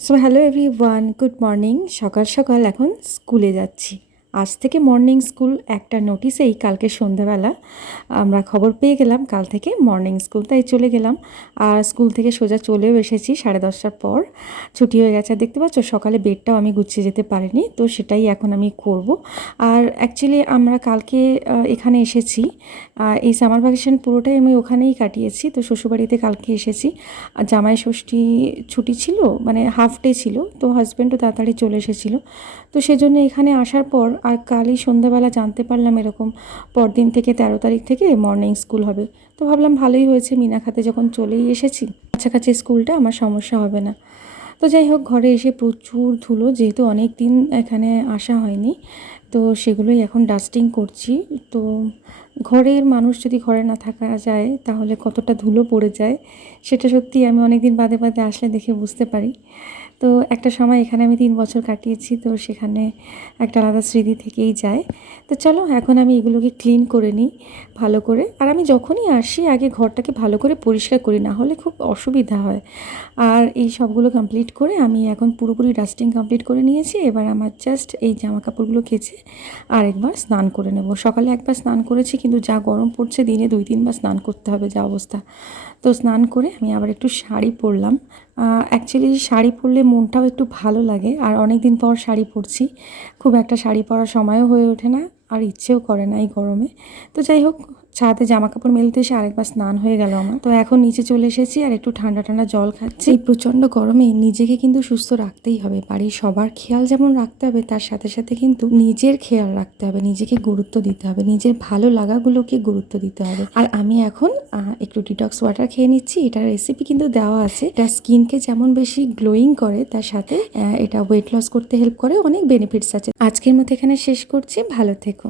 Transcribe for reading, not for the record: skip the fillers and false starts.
So hello everyone, good morning. সকাল সকাল এখন স্কুলে যাচ্ছি। আজ থেকে মর্নিং স্কুল, একটা নোটিসেই কালকে সন্ধ্যাবেলা আমরা খবর পেয়ে গেলাম কাল থেকে মর্নিং স্কুল, তাই চলে গেলাম। আর স্কুল থেকে সোজা চলেও এসেছি 10:30টার পর, ছুটি হয়ে গেছে। আর দেখতে পাচ্ছ সকালে বেডটাও আমি গুছিয়ে যেতে পারিনি, তো সেটাই এখন আমি করব। আর অ্যাকচুয়ালি আমরা কালকে এখানে এসেছি, এই সামার ভ্যাকেশন পুরোটাই আমি ওখানেই কাটিয়েছি। তো শ্বশুরবাড়িতে কালকে এসেছি, আর জামাই ষষ্ঠী ছুটি ছিল, মানে হাফ ডে ছিল, তো হাজব্যান্ডও তাড়াতাড়ি চলে এসেছিলো। তো সেজন্য এখানে আসার পর আর কালই সন্ধ্যাবেলা জানতে পারলাম এরকম পরদিন থেকে 13 তারিখ থেকে মর্নিং স্কুল হবে। তো ভাবলাম ভালোই হয়েছে, মিনাখাতে যখন চলেই এসেছি, কাছাকাছি স্কুলটা আমার সমস্যা হবে না। তো যাই হোক, ঘরে এসে প্রচুর ধুলো, যেহেতু অনেক দিন এখানে আসা হয়নি, তো সেগুলোই এখন ডাস্টিং করছি। তো ঘরের মানুষ যদি ঘরে না থাকা যায় তাহলে কতটা ধুলো পড়ে যায়, সেটা সত্যি আমি অনেক দিন বাদে বাদে আসলে দেখে বুঝতে পারি। তো একটা সময় এখানে আমি 3 বছর কাটিয়েছি, তো সেখানে একটা আলাদা স্মৃতি থেকেই যায়। তো চলো এখন আমি এগুলোকে ক্লিন করে নিই ভালো করে। আর আমি যখনই আসি আগে ঘরটাকে ভালো করে পরিষ্কার করি, না হলে খুব অসুবিধা হয়। আর এই সবগুলো কমপ্লিট করে আমি এখন পুরোপুরি ডাস্টিং কমপ্লিট করে নিয়েছি। এবার আমার জাস্ট এই জামা কাপড়গুলো কেচে আরেকবার স্নান করে নেব। সকালে একবার স্নান করেছি, কিন্তু যা গরম পড়ছে দিনে 2-3 বার স্নান করতে হবে, যা অবস্থা। তো স্নান করে আমি আবার একটু শাড়ি পরলাম। অ্যাকচুয়ালি শাড়ি পরলে মনটাও একটু ভালো লাগে, আর অনেক দিন পর শাড়ি পরছি। খুব একটা শাড়ি পরার সময়ও হয়ে ওঠে না, আর ইচ্ছেও করে না এই গরমে। তো যাই হোক, ছাদে জামা কাপড় মেলতে এসে আরেকবার স্নান হয়ে গেল আমার। তো এখন নিচে চলে এসেছি আর একটু ঠান্ডা ঠান্ডা জল খাচ্ছি। এই প্রচণ্ড গরমে নিজেকে কিন্তু সুস্থ রাখতেই হবে। বাড়ির সবার খেয়াল যেমন রাখতে হবে, তার সাথে সাথে কিন্তু নিজের খেয়াল রাখতে হবে, নিজেকে গুরুত্ব দিতে হবে, নিজের ভালো লাগাগুলোকে গুরুত্ব দিতে হবে। আর আমি এখন একটু ডিটক্স ওয়াটার খেয়ে নিচ্ছি। এটার রেসিপি কিন্তু দেওয়া আছে। এটা স্কিনকে যেমন বেশি গ্লোয়িং করে, তার সাথে এটা ওয়েট লস করতে হেল্প করে, অনেক বেনিফিটস আছে। আজকের মতো এখানে শেষ করছি, ভালো থেকো।